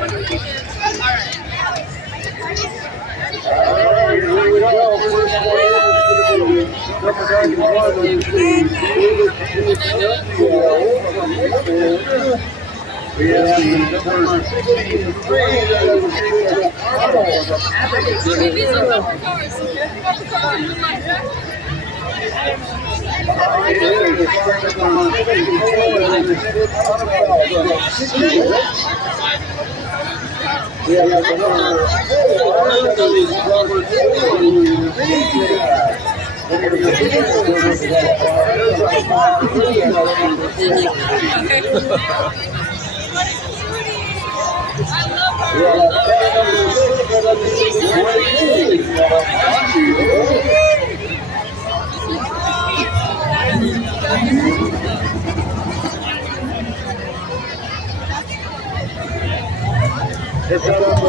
We have the number 63. These are rubber cars. Rubber cars are new like that. We have the number 4.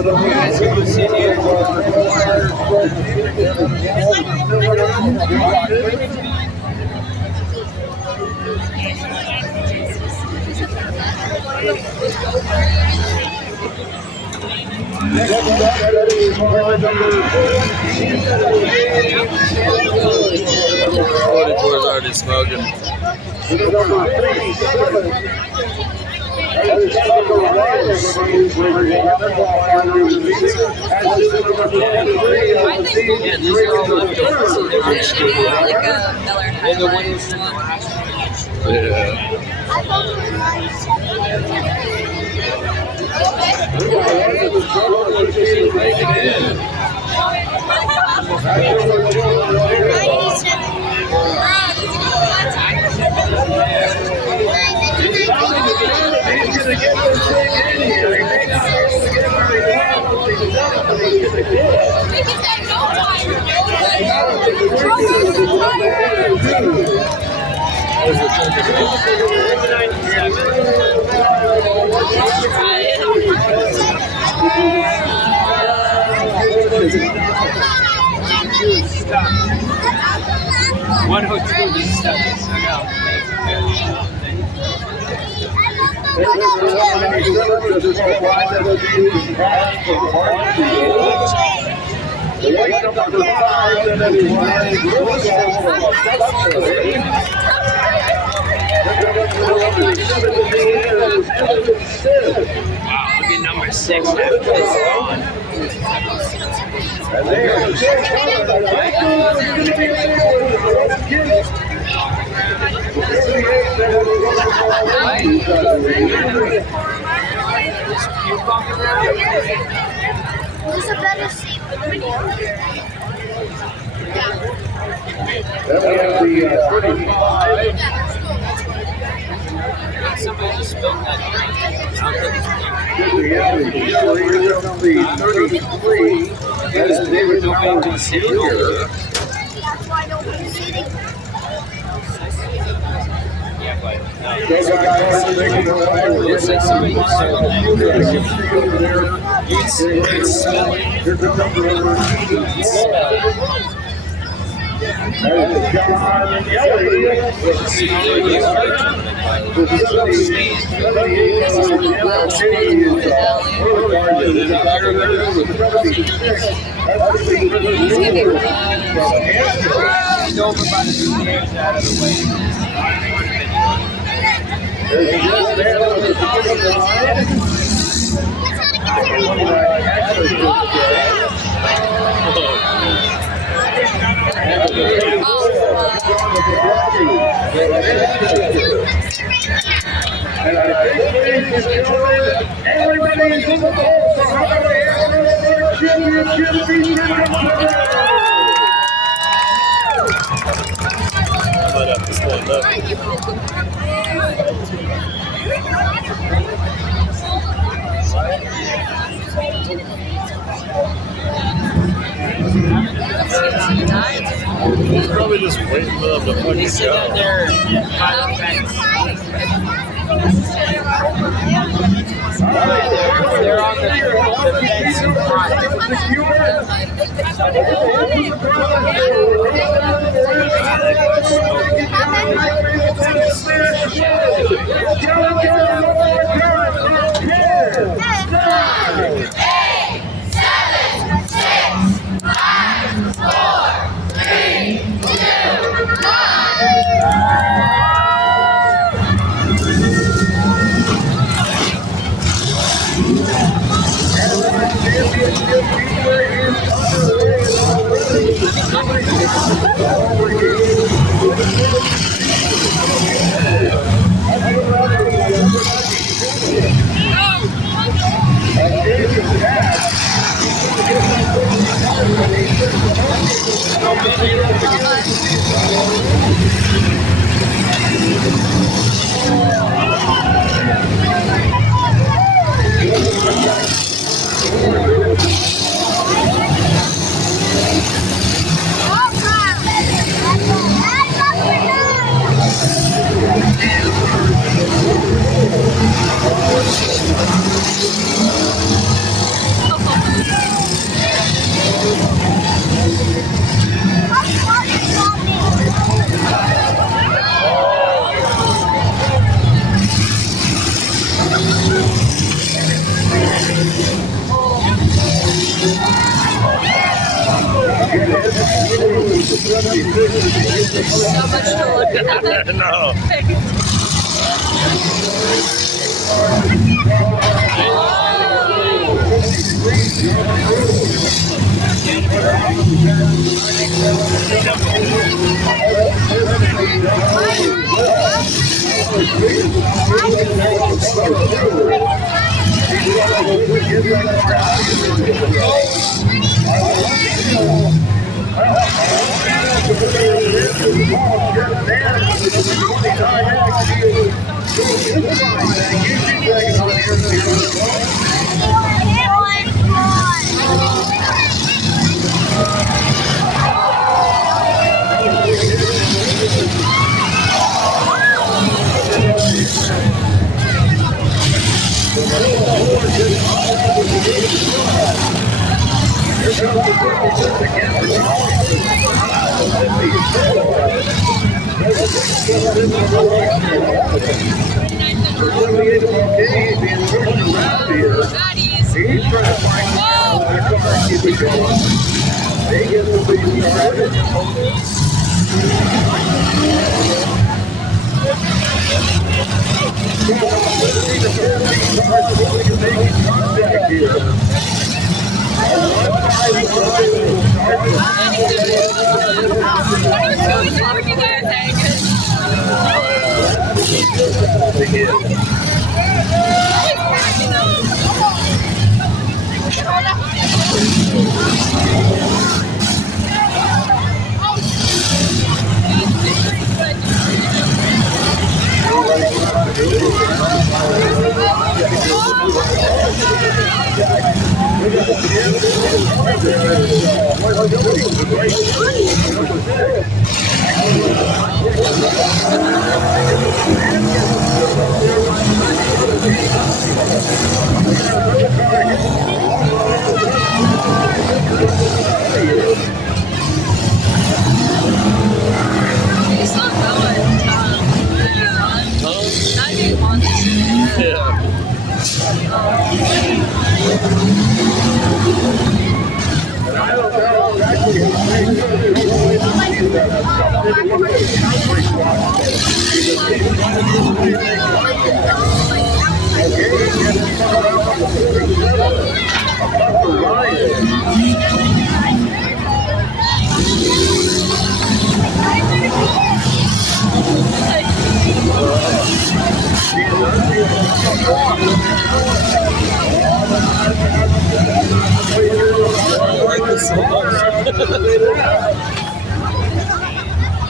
You guys can sit here. Auditore's already smoking. Yeah, these are all leftovers. There should be like a Miller High Life. Wow, look at number 6 after this gone. There's a better seat for the door. Then we have the 35. Somebody just spilled that drink. We have the 33. That is David Johnson Jr. That's why nobody's sitting. Those guys are making the Looks like somebody just spilled that drink. You can smell it. Here's the number You can smell it. That is John Kelly. He's over by the stairs out of the way. Everybody is in the bowl, so how do we have another championship feature? I might have to stand up. He's probably just waiting for them to fucking Sit go. out there by the fence. They're on the fence in front. So much to look at. No.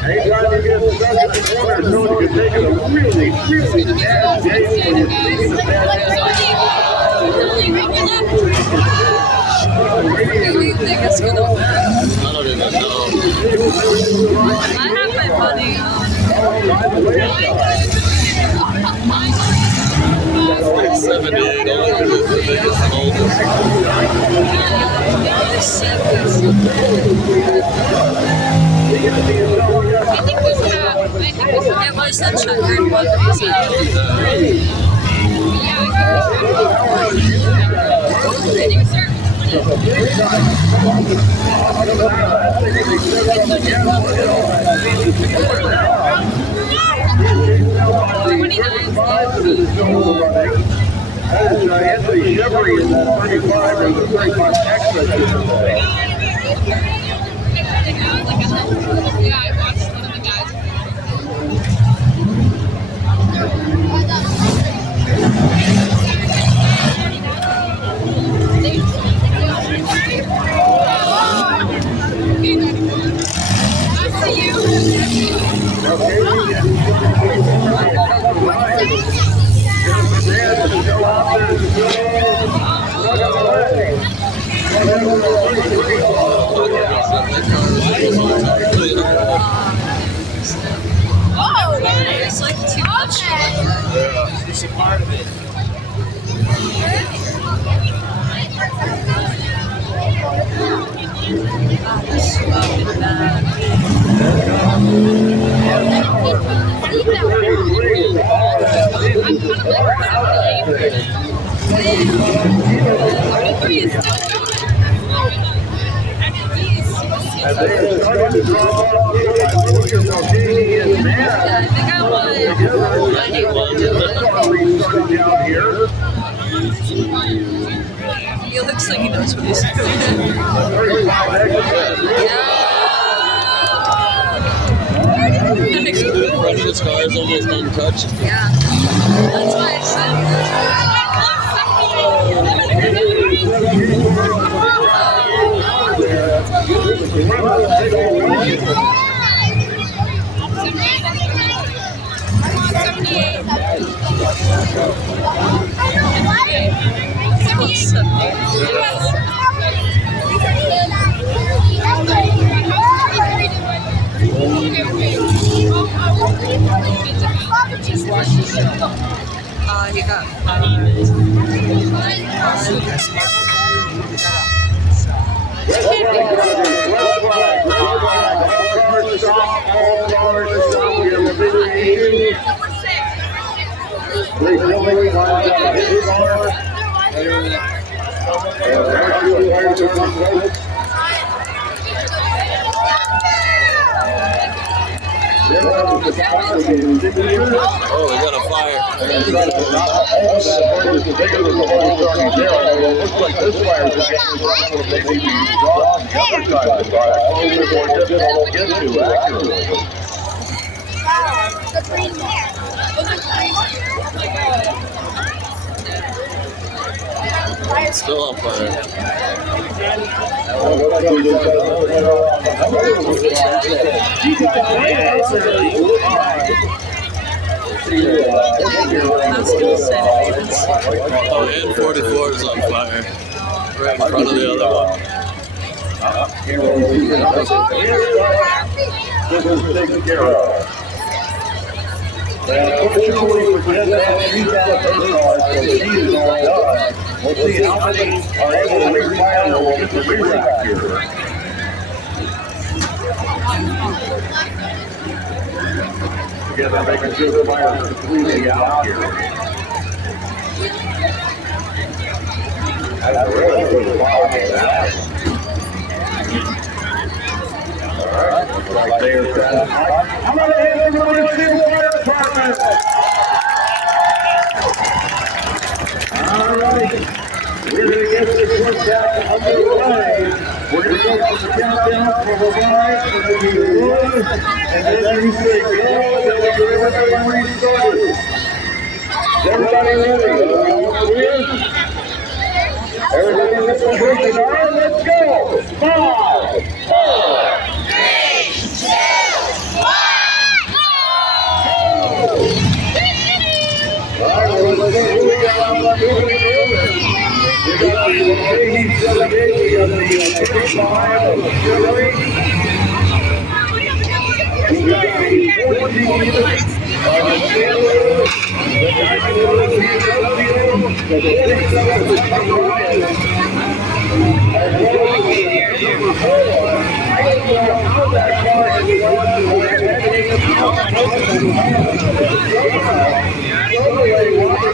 Anytime you get stuck in the corner, so you can take a really bad day when you see the bad I don't even know. I have my money on. Like 78 only because it's the biggest and oldest. I think we have. It was a 100%. Anthony Chevrolet in that 35 and the 35 extra today. Yeah, I watched one of the guys. I see Oh, it's like too much. Yeah, it's a part of it. And they have started to draw off. I think I won. Down here. He looks like he knows what he's doing. The front of his car is almost untouched. Yeah. That's why I said. He got Oh, we got a fire. Looks like this fire is maybe drawn the other side of the fire. More difficult to get to accurately. The green hair. It's still on fire. Oh, and 44 is on fire. Right in front of the other one. This is taken care of. Unfortunately, we did have she's out of her car, so she is all done. We'll see how many are able to refire and we'll get the re-rack here. Together, making sure the fire is completely out here. That's really good. Alright, looks like they are satisfied. I'm going to hand it over to the fire department. Alright, we're going to get this workout underway. We're going to go from the countdown for the line, and then you run, and then you say go, and then we get everybody restarted. Is everybody ready? Everybody in this position, all right, let's go. 5, 4, 3, 2, 1. All right, well, let's see who we got on the moving room. We got the ladies delegation of the ticket behind the Chevrolet. We got the 14 units of the Chevrolet, the 91 of the BMW, the 47 of the Chevrolet. As well as the number 4. I don't know how that car is going to win. Chevrolet wants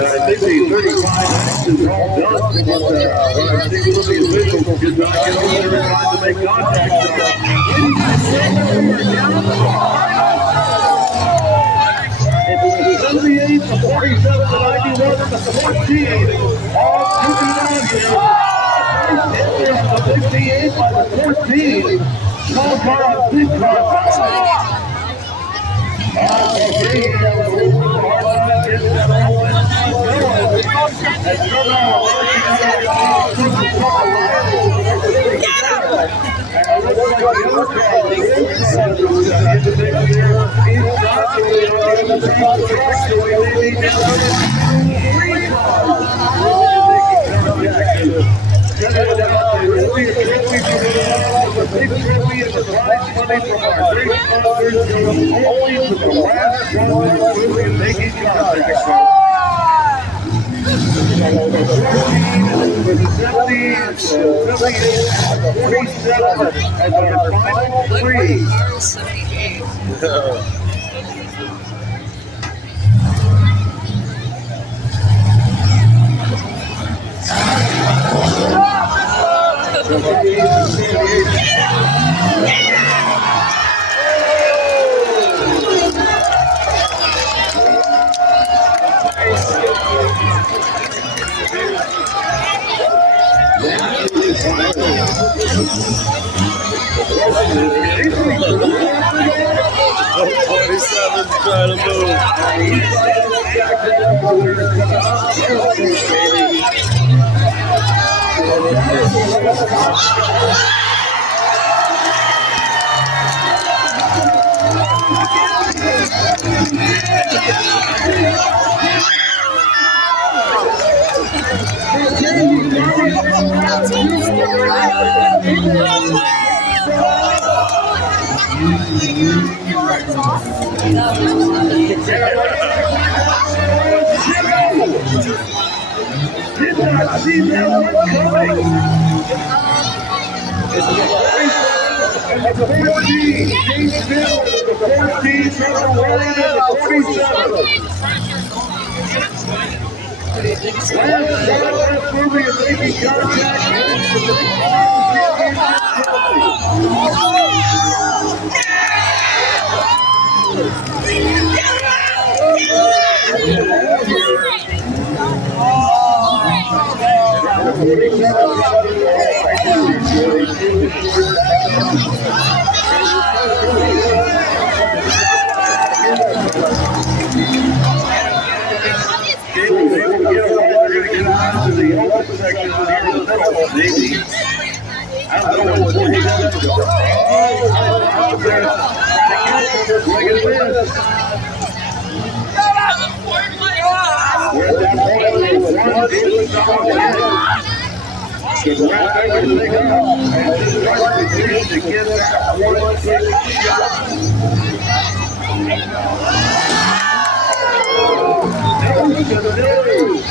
I think the 35 is all done. I think the officials did not get over there in time to make contact. It's 78 to 47 to 91 to 14. All moving down here. It's 58 by the 14. Small car on big car. Trying to Did not see that one coming. And the 14, James Bill, the 14, Trevor Warren, and the 47. Last movie is making contact. section here in the middle. Maybe. I don't know what 47 to go. Oh, out there. Look at this. Where's that point? One, to wrap everything up and start the game to get that 1-6 shot. Look at this.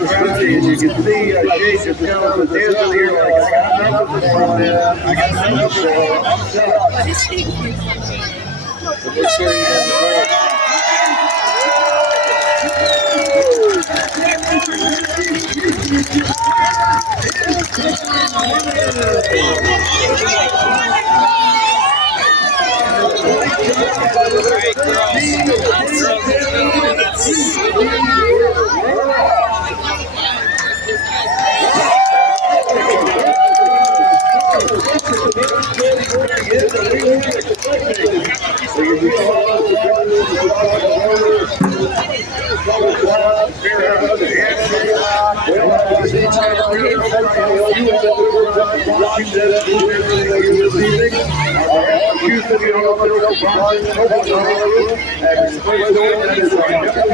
As you can see, Jake is kind of dancing here like, I got nothing for him, man. I got nothing for him. I'm